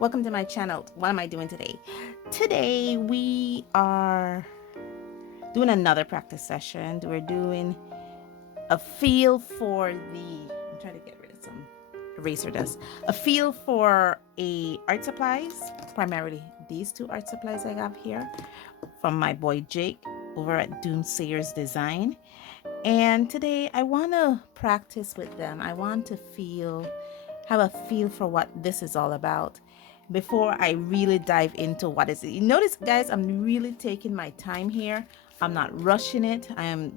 Welcome to my channel. What am I doing today? Today we are doing another practice session. We're doing a feel for I'm trying to get rid of some eraser dust. A feel for art supplies, primarily these two art supplies I have here from my boy Jake over at Doomsayer's Design. And today I want to practice with them. I want to have a feel for what this is all about before I really dive into what is it. You notice, guys, I'm really taking my time here. I'm not rushing it. I'm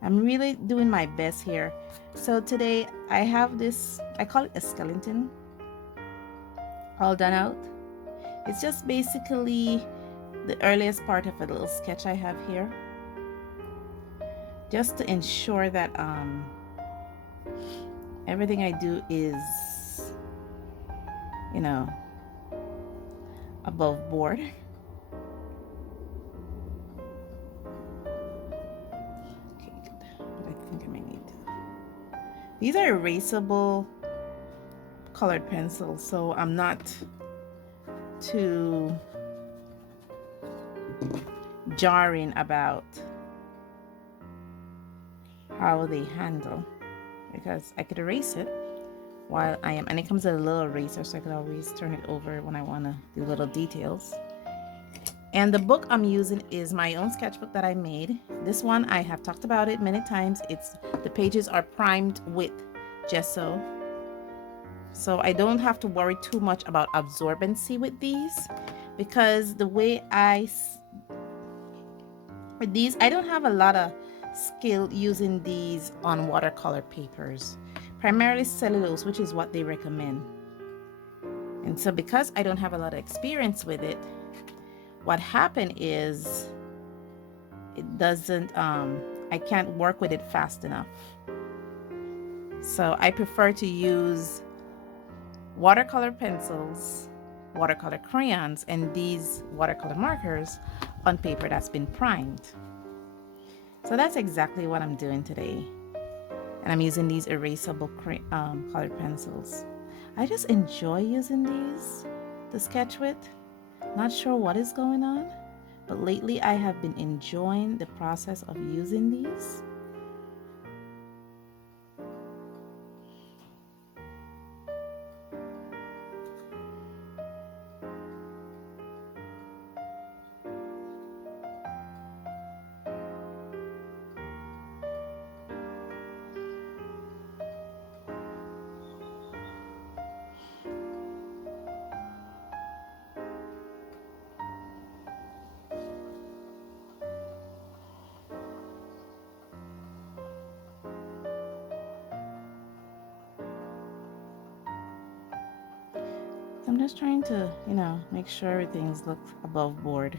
really doing my best here. So today I have this, I call it a skeleton, all done out. It's just basically the earliest part of a little sketch I have here, just to ensure that everything I do is, above board. Okay, good. But I think I may need to. These are erasable colored pencils, so I'm not too jarring about how they handle, because I could erase it while and it comes with a little eraser, so I could always turn it over when I want to do little details. And the book I'm using is my own sketchbook that I made. This one, I have talked about it many times. The pages are primed with gesso, so I don't have to worry too much about absorbency with these, because the way with these, I don't have a lot of skill using these on watercolor papers, primarily cellulose, which is what they recommend. And so because I don't have a lot of experience with it, what happened is I can't work with it fast enough. So I prefer to use watercolor pencils, watercolor crayons, and these watercolor markers on paper that's been primed. So that's exactly what I'm doing today. And I'm using these erasable colored pencils. I just enjoy using these to sketch with. Not sure what is going on, but lately I have been enjoying the process of using these. I'm just trying to, make sure everything's looks above board.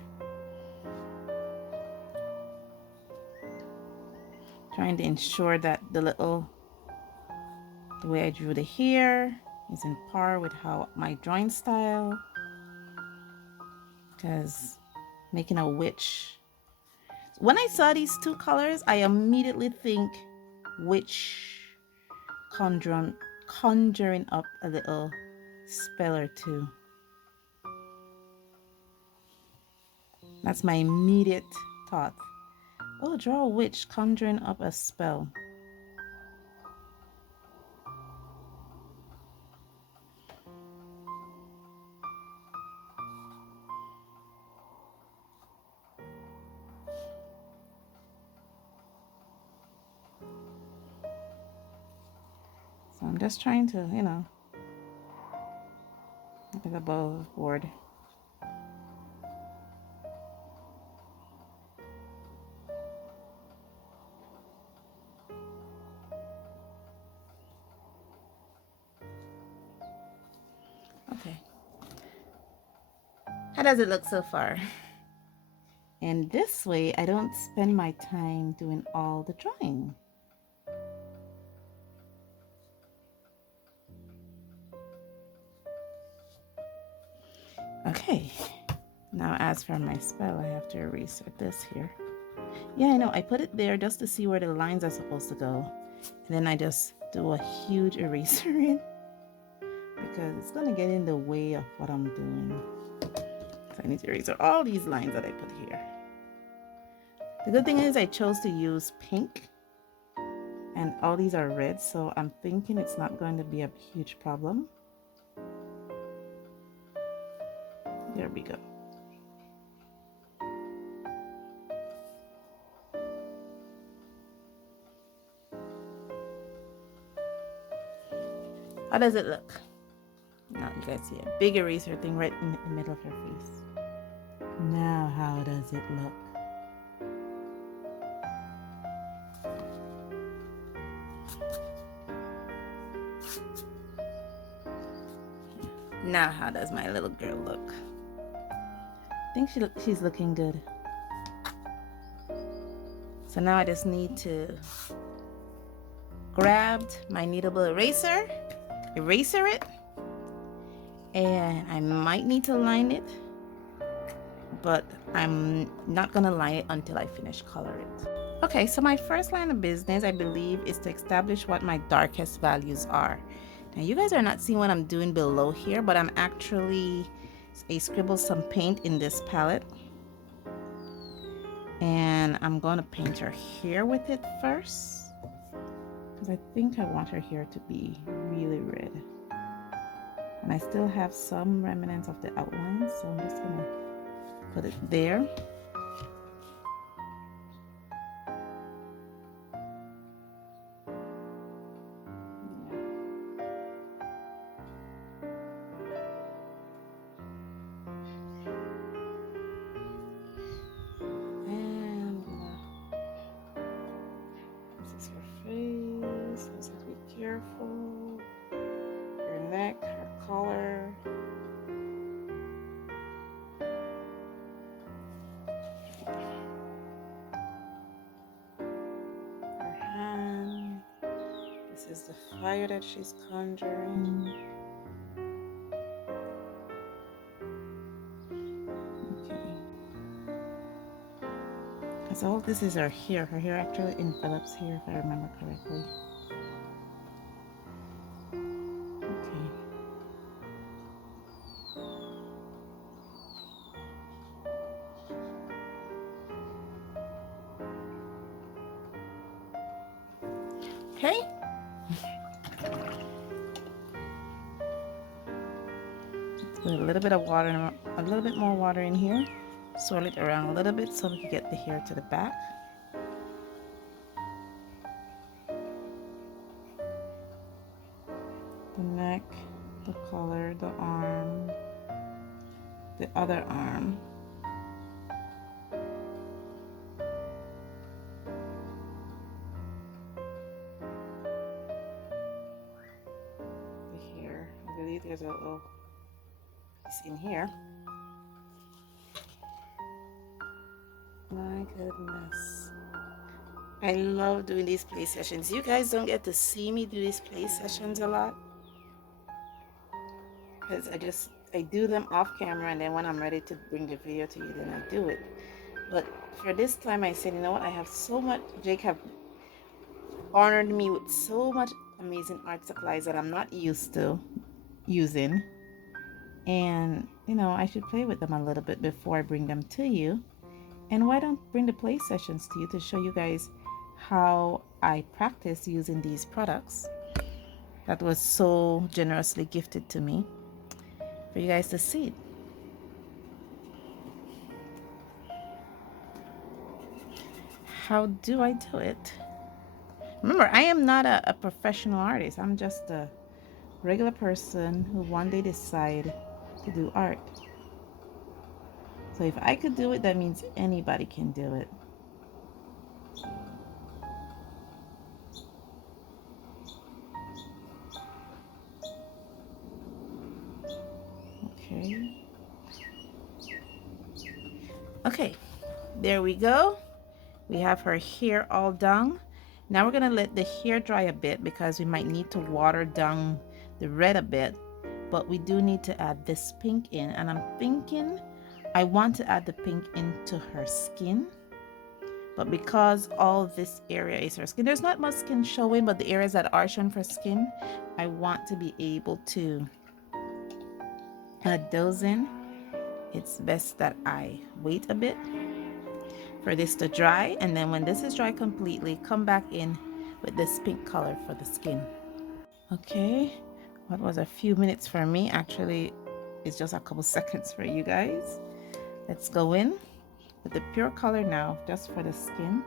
Trying to ensure that the way I drew the hair is in par with my drawing style. Because making a witch. When I saw these two colors, I immediately think witch, conjuring up a little spell or two. That's my immediate thought. Oh, draw a witch, conjuring up a spell. So I'm just trying to, look at above board. Okay. How does it look so far? And this way, I don't spend my time doing all the drawing. Okay, now as for my spell, I have to erase this here. Yeah, I know, I put it there just to see where the lines are supposed to go. And then I just do a huge eraser in. because it's going to get in the way of what I'm doing. So I need to erase all these lines that I put here. The good thing is I chose to use pink and all these are red, so I'm thinking it's not going to be a huge problem. There we go. How does it look? Now you guys see a big eraser thing right in the middle of her face. Now how does it look? Now how does my little girl look? I think she's looking good. So now I just need to grab my kneadable eraser it, and I might need to line it, but I'm not gonna line it until I finish color it. Okay, so my first line of business, I believe, is to establish what my darkest values are. Now you guys are not seeing what I'm doing below here, but I'm actually scribbled some paint in this palette, and I'm gonna paint her hair with it first, because I think I want her hair to be really red. And I still have some remnants of the outline, so I'm just gonna put it there. And this is her face. Just have to be careful. Her neck, her collar. Her hand. This is the fire that she's conjuring. So all this is her hair. Her hair actually envelops here, if I remember correctly. Okay. Let's put a little bit of water, a little bit more water in here. Swirl it around a little bit so we can get the hair to the back. The neck, the collar, the arm, the other arm. The hair. I believe there's a little piece in here. My goodness. I love doing these play sessions. You guys don't get to see me do these play sessions a lot, because I do them off camera, and then when I'm ready to bring the video to you, then I do it. But for this time I said, you know what, I have so much, Jake have honored me with so much amazing art supplies that I'm not used to using, and you know, I should play with them a little bit before I bring them to you. And why don't bring the play sessions to you to show you guys how I practice using these products that was so generously gifted to me for you guys to see. How do I do it? Remember, I am not a professional artist. I'm just a regular person who one day decide to do art. So if I could do it, that means anybody can do it. Okay, there we go. We have her hair all done. Now we're gonna let the hair dry a bit because we might need to water down the red a bit, but we do need to add this pink in, and I'm thinking I want to add the pink into her skin, but because all this area is her skin, there's not much skin showing, but the areas that are shown for skin, I want to be able to dosing, it's best that I wait a bit for this to dry, and then when this is dry completely, come back in with this pink color for the skin. Okay, what was a few minutes for me actually is just a couple seconds for you guys. Let's go in with the pure color now, just for the skin.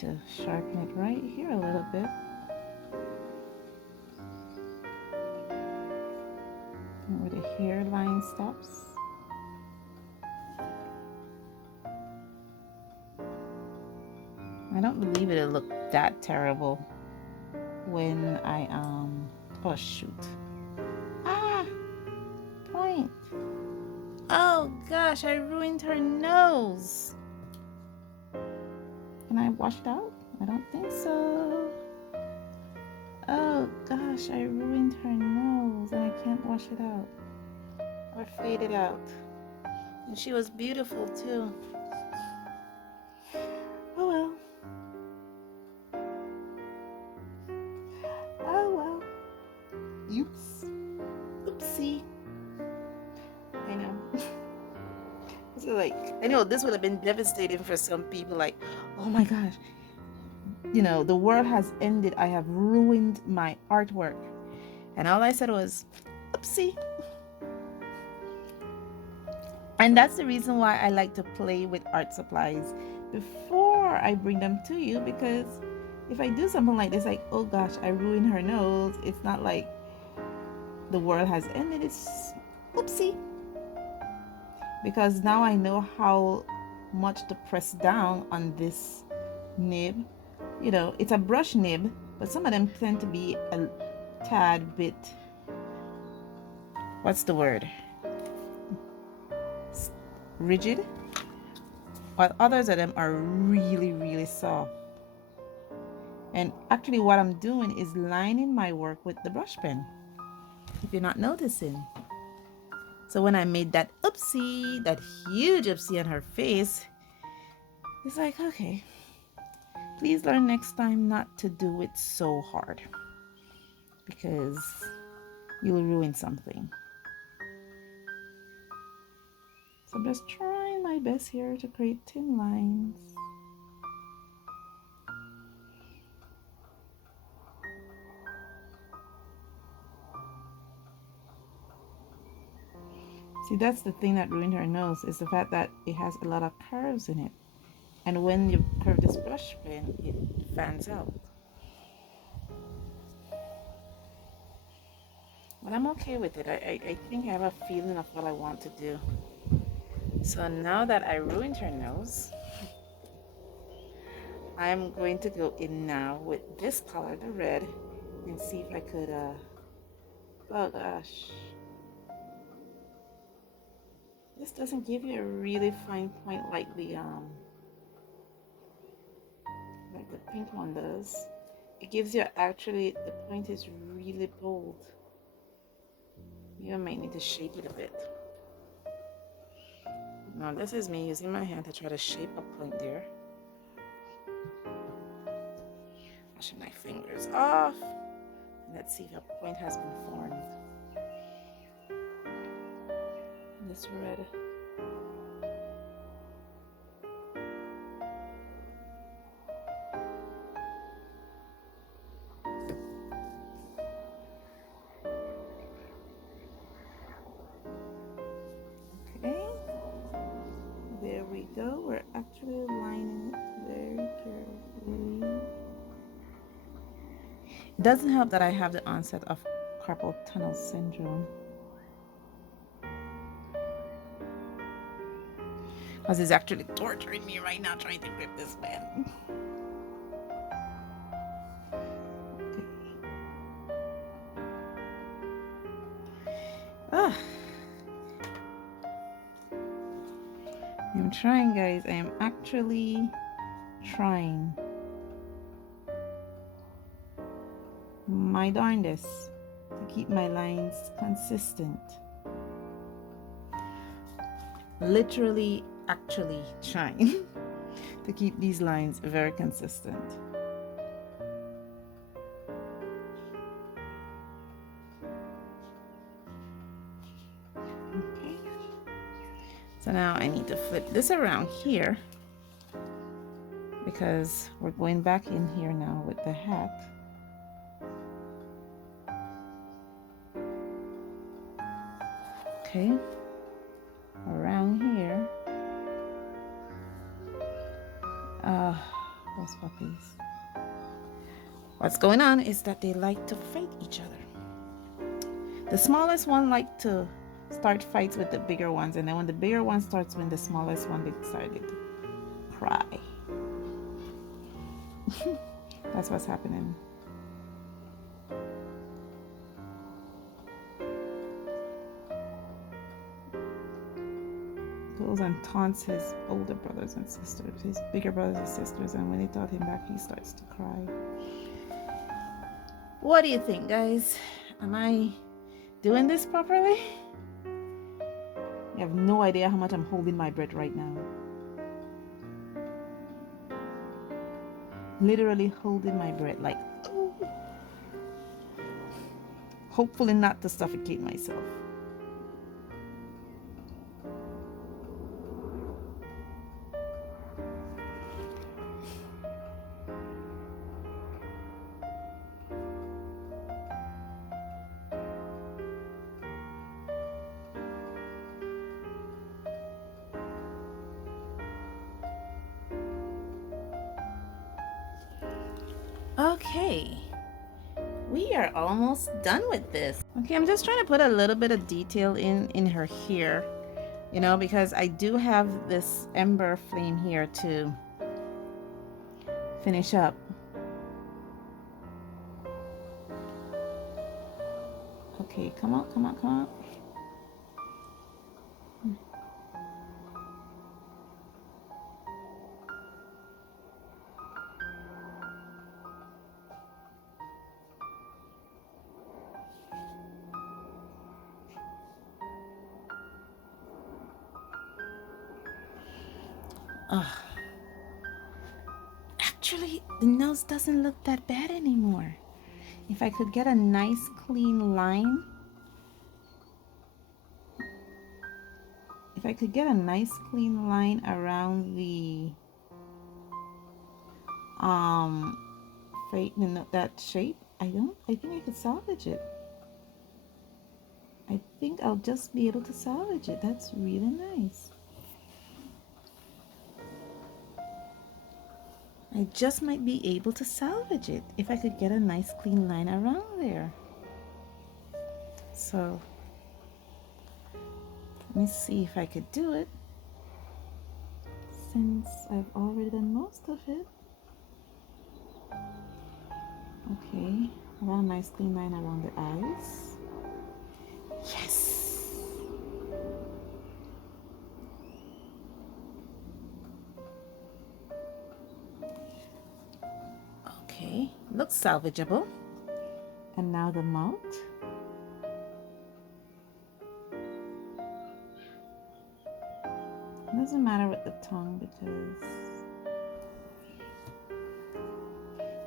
To sharpen it right here a little bit. And where the hairline stops. I don't believe it'll look that terrible when I oh shoot. Ah, point. Oh gosh, I ruined her nose. Can I wash it out? I don't think so. Oh gosh, I ruined her nose and I can't wash it out or fade it out. And she was beautiful too. Oh well. Oh well. Oops. Oopsie. I know. So like, I know this would have been devastating for some people, like, oh my gosh, you know, the world has ended. I have ruined my artwork. And all I said was, oopsie. And that's the reason why I like to play with art supplies before I bring them to you, because if I do something like this, like, oh gosh, I ruined her nose, it's not like the world has ended. It's oopsie. Because now I know how much to press down on this nib. You know, it's a brush nib, but some of them tend to be a tad bit, what's the word? Rigid. While others of them are really, really soft. And actually what I'm doing is lining my work with the brush pen, if you're not noticing. So when I made that oopsie, that huge oopsie on her face, it's like, okay, please learn next time not to do it so hard, because you'll ruin something. So I'm just trying my best here to create thin lines. See, that's the thing that ruined her nose, is the fact that it has a lot of curves in it. And when you curve this brush pen, it fans out. But I'm okay with it. I think I have a feeling of what I want to do. So now that I ruined her nose, I'm going to go in now with this color, the red, and see if I could, oh gosh. This doesn't give you a really fine point like the pink one does. It gives you, actually, the point is really bold. You might need to shape it a bit. Now this is me using my hand to try to shape a point there. Washing my fingers off. Let's see if a point has been formed. This red. Okay. There we go. We're actually lining it very carefully. It doesn't help that I have the onset of carpal tunnel syndrome, because it's actually torturing me right now trying to grip this pen. Ah. I'm trying, guys. I am actually trying my darndest to keep my lines consistent. Literally, actually trying to keep these lines very consistent. Okay. So now I need to flip this around here because we're going back in here now with the hat. Okay, around here. Those puppies. What's going on is that they like to fight each other. The smallest one like to start fights with the bigger ones, and then when the bigger one starts with the smallest one, they decided to cry. That's what's happening. Goes and taunts his older brothers and sisters, his bigger brothers and sisters, and when they taunt him back, he starts to cry. What do you think, guys? Am I doing this properly? You have no idea how much I'm holding my breath right now. Literally holding my breath, like, oh. Hopefully not to suffocate myself. Okay, we are almost done with this. Okay, I'm just trying to put a little bit of detail in her here, you know, because I do have this ember flame here to finish up. Okay, come on, come on, come on. Actually, the nose doesn't look that bad anymore. If I could get a nice clean line, around the that shape, I think I could salvage it. I think I'll just be able to salvage it. That's really nice. I just might be able to salvage it if I could get a nice clean line around there. So let me see if I could do it, since I've already done most of it. Okay, around a nice clean line around the eyes. Yes. Okay, looks salvageable. And now the mouth. It doesn't matter with the tongue because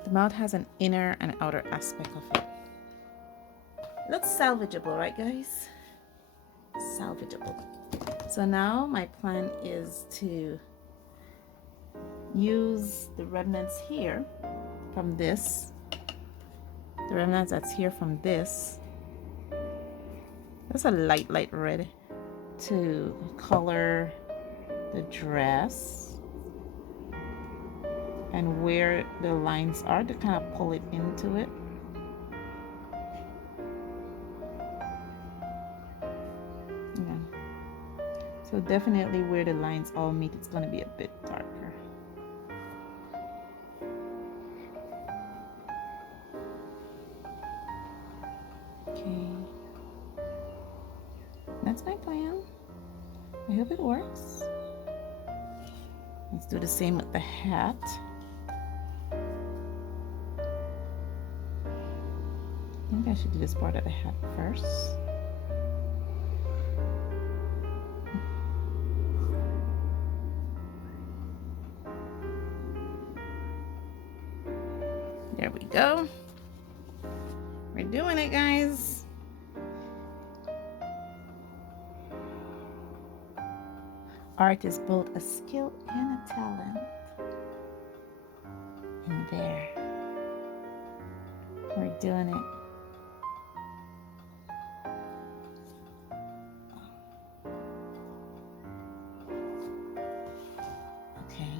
the mouth has an inner and outer aspect of it. Looks salvageable, right, guys? Salvageable. So now my plan is to use the remnants here from this, the remnants that's here from this. That's a light red to color the dress and where the lines are to kind of pull it into it. Yeah. So definitely where the lines all meet, it's going to be a bit darker. Okay. That's my plan. I hope it works. Let's do the same with the hat. I think I should do this part of the hat first. There we go. We're doing it, guys. Art is both a skill and a talent. And there. We're doing it. Okay.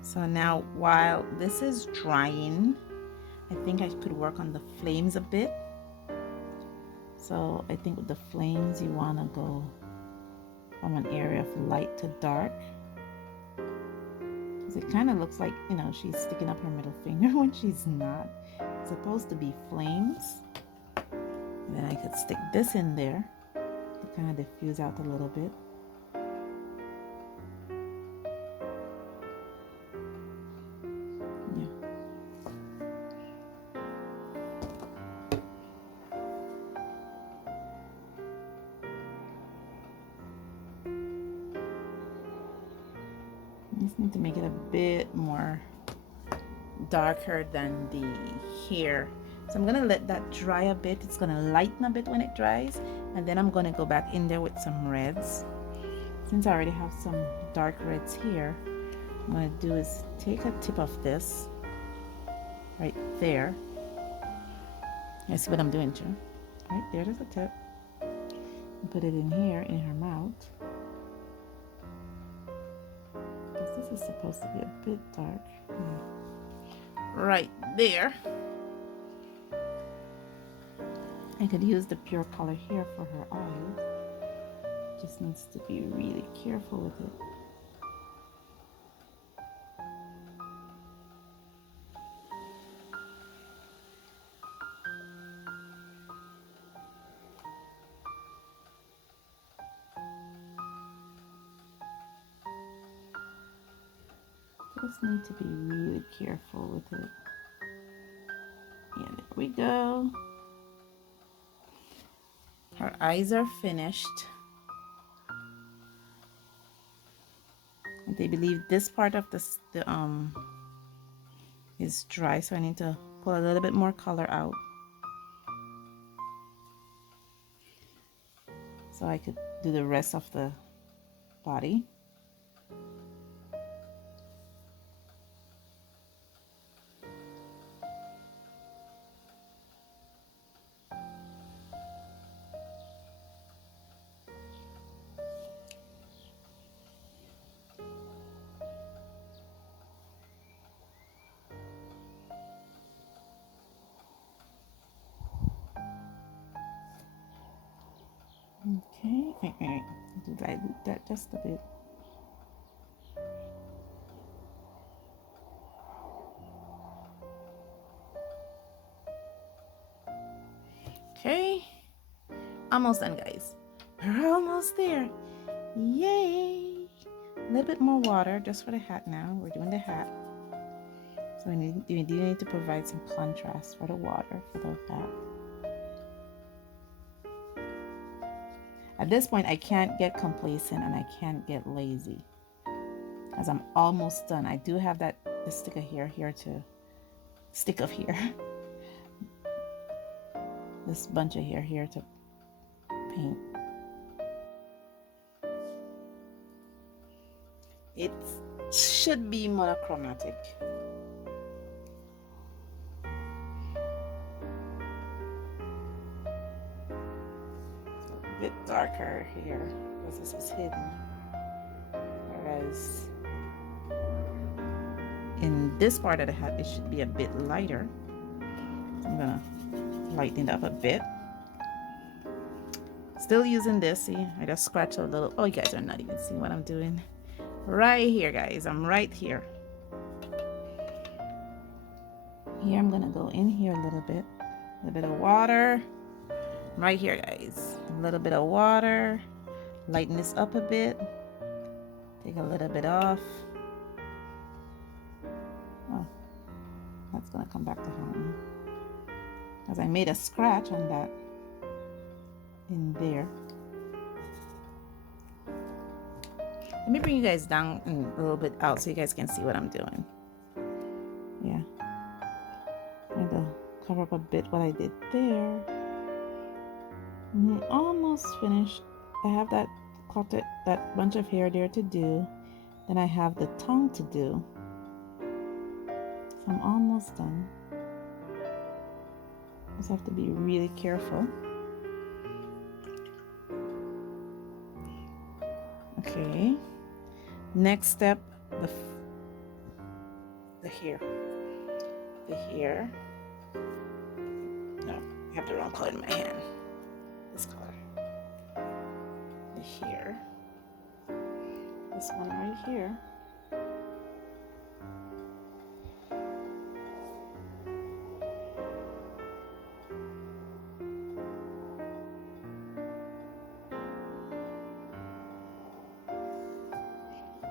So now while this is drying, I think I could work on the flames a bit. So I think with the flames, you want to go from an area of light to dark. Because it kind of looks like, you know, she's sticking up her middle finger when she's not. It's supposed to be flames. And then I could stick this in there to kind of diffuse out a little bit. Just need to make it a bit more darker than the hair. So I'm gonna let that dry a bit. It's gonna lighten a bit when it dries, and then I'm gonna go back in there with some reds. Since I already have some dark reds here, what I'm gonna do is take a tip of this right there. You see what I'm doing, Joe? Right there's a tip. And put it in here in her mouth. This is supposed to be a bit dark. Right there. I could use the pure color here for her eyes. Just needs to be really careful with it. Just need to be really careful with it. Yeah, there we go. Her eyes are finished. They believe this part of the is dry, so I need to pull a little bit more color out so I could do the rest of the body. Okay, dilute that just a bit. Okay, almost done, guys. We're almost there. Yay! A little bit more water just for the hat now. We're doing the hat. So we do need to provide some contrast for the water for the hat. At this point, I can't get complacent and I can't get lazy, as I'm almost done. I do have the stick of hair here to stick of hair. This bunch of hair here to paint. It should be monochromatic. A bit darker here. because this is hidden. Whereas in this part of the hat, it should be a bit lighter. I'm gonna lighten it up a bit. Still using this. See, I just scratch a little. Oh, you guys are not even seeing what I'm doing. Right here, guys. I'm right here. Here, I'm gonna go in here a little bit of water. Right here, guys. A little bit of water. Lighten this up a bit. Take a little bit off. Oh, that's gonna come back to haunt me, because I made a scratch on that in there. Let me bring you guys down a little bit out so you guys can see what I'm doing. Yeah, I'm gonna cover up a bit what I did there. Almost finished. I have that bunch of hair there to do. Then I have the tongue to do. So I'm almost done. Just have to be really careful. Okay. Next step, the hair. The hair. No, I have the wrong color in my hand. This color. The hair. This one right here.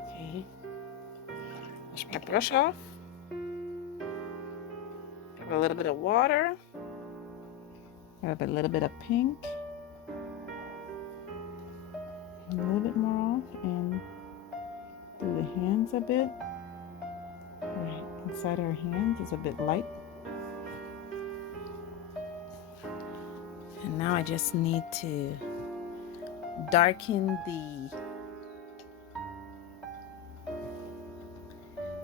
Okay. Wash my brush off. Have a little bit of water. Have a little bit of pink. A little bit more off, and do the hands a bit. Right inside our hands is a bit light. And now I just need to darken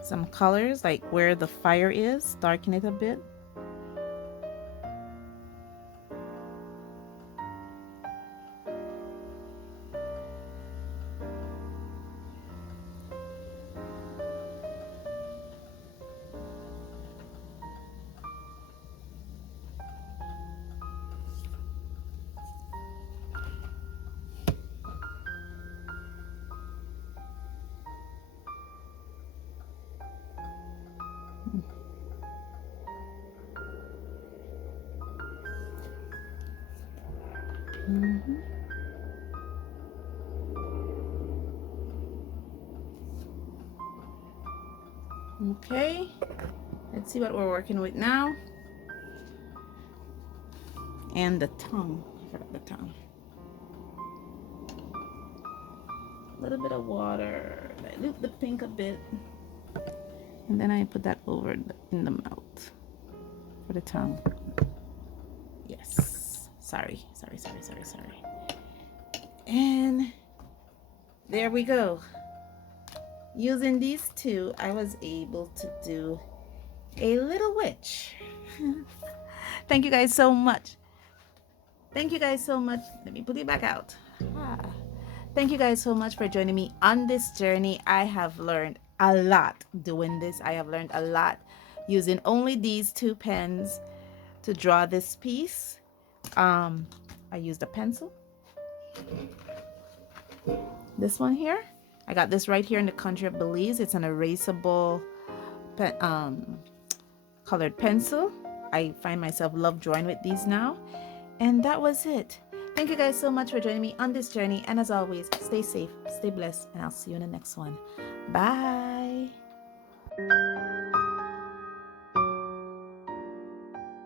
some colors, like where the fire is, darken it a bit. Okay, let's see what we're working with now. And the tongue. I forgot the tongue. A little bit of water. Dilute the pink a bit. And then I put that over in the mouth for the tongue. Yes. Sorry. And there we go. Using these two, I was able to do a little witch. Thank you guys so much. Thank you guys so much. Let me put it back out. Thank you guys so much for joining me on this journey. I have learned a lot doing this. I have learned a lot using only these two pens to draw this piece. I used a pencil. This one here. I got this right here in the country of Belize. It's an erasable colored pencil. I find myself love drawing with these now. And that was it. Thank you guys so much for joining me on this journey. And as always, stay safe, stay blessed, and I'll see you in the next one. Bye.